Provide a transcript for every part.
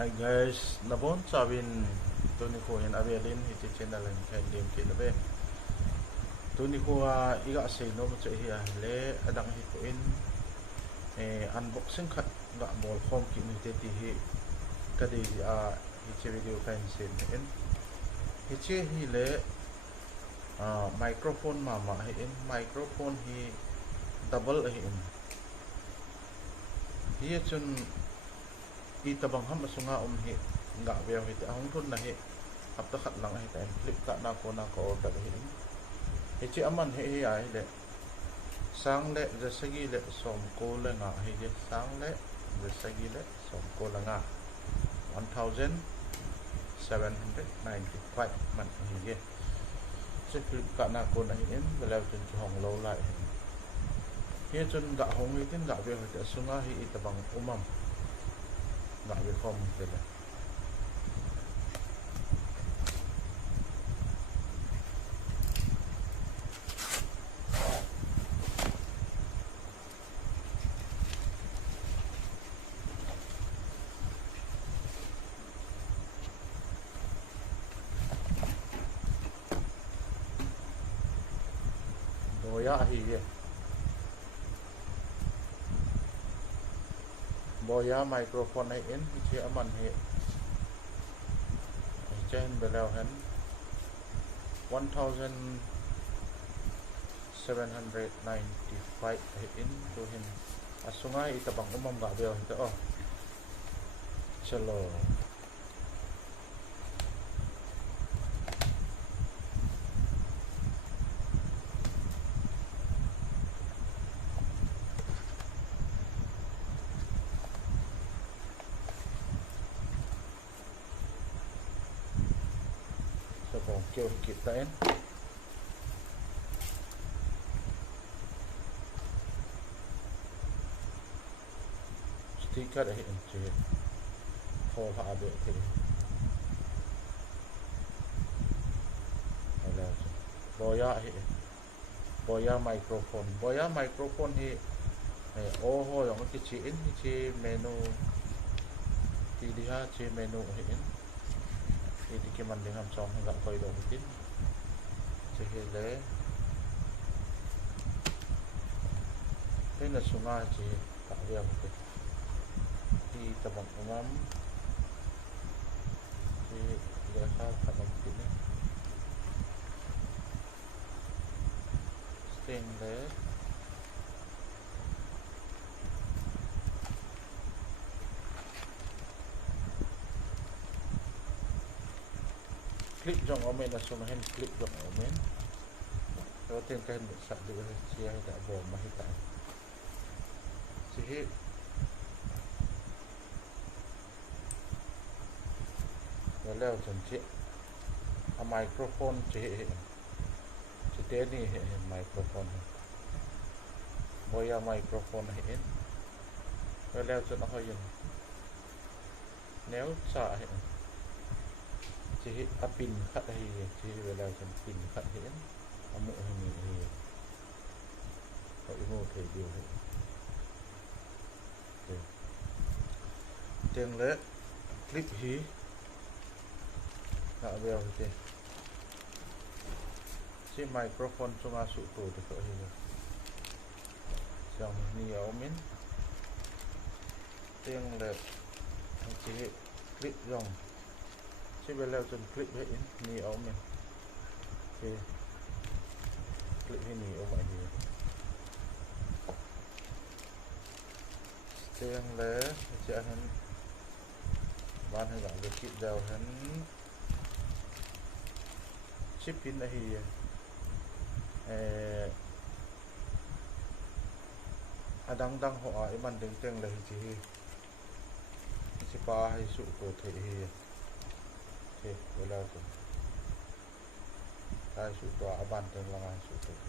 Hi guys, nabon sabin tuni ko in avelin hiti channel and kandim kilabe. Tuni ko iga say no mo hi le adang hi ko in unboxing khat ga ball home ki ni te hi kadi hi video kan sin in hi le microphone mama hi in microphone hi double hi in hi chun i tabang ham asunga hi nga beo hi ahong thun na hi hapta khat lang hi ta flip ta na ko order hi chi aman hi ai le sang le jasagi le som ko le nga hi je sang le jasagi le som ko la nga 1795 man hi je se flip ka na ko na hi in belaw chun hong lo lại hi chun ga hong hi tin ga beo hi asunga hi tabang umam nggak welcome gitu. Boya hi Boya microphone này in chi aman hi chen below hen 1795 in to him asungai itabang umam ga beo hito chalo còn kêu kịp tên sticker đấy hiện chỉ kho hạ được thì là Boya microphone thì ho giống cái chỉ in chỉ menu thì đi ha chỉ menu hiện ini kiman dengan song nggak koi do bitin sehile ini sungai ci tak dia mungkin di tabang umam di biasa tabang sini stainless clip trong omen là xuống hen clip trong omen đầu tiên cái một sợi được chia hay đã bò mà hiện tại chỉ hết và leo chuẩn chiếc microphone chỉ tế này microphone Boya microphone hiện và leo cho nó hơi dừng nếu sợ hiện chỉ pin khát hay chỉ về là cần pin khát hiện mũ hình thì có imo thể điều tiếng lẽ clip hí ngạo bèo thì chỉ microphone cho mà sụt tủ thì có hình dòng nhiều miếng tiếng lẽ chỉ clip dòng chỉ bây giờ chân clip hết ni ống mình thì clip hết ni ống vậy thì tiếng lẽ sẽ hắn ban hay gọi được chịu giàu hắn chip pin này thì đang họ ấy bàn đứng tiếng là chỉ ba hay sự của thể thì oke, boleh tu. Saya sudah aban dengan sudah.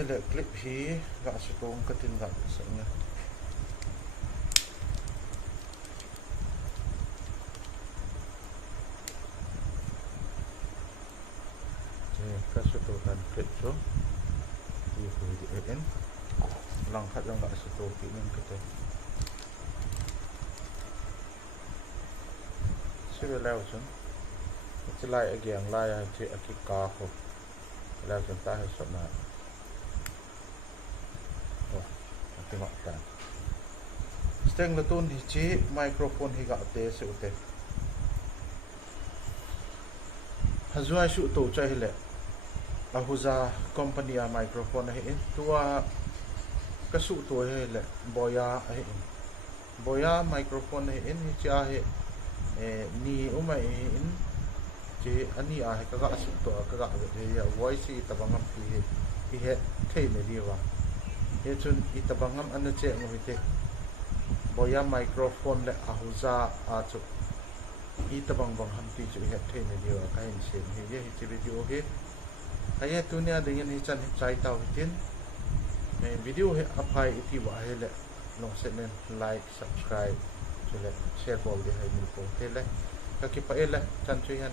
hele clip hi ga su tong katin ga sa nya ka su to tan clip so di ko di en lang khat lang ga su to ki ning kete su lao sun chỉ lại again lại thì cái cá ho lao sun ta hết na cái mặt ta steng la ton hi chi microphone hi ga te se ute hazua shu to chai le Ahuja company a microphone hi tua ka su to he le Boya hi Boya microphone hi hi cha hi ni umai in chi ani a ka ga su to ka ga de ya voice ta bangam hi he thei me diwa he chun I ta bangam an che ngo te Boya microphone le Ahuja a chu I ta bang ham ti chu he thei me diwa ka hin sem hi ye hi chi video he kaya tunia dengan hican chai tau hitin video he apai iti wa hele long senen like subscribe chule share bol de hai mil ko tele ka ki pa ele chan chuyan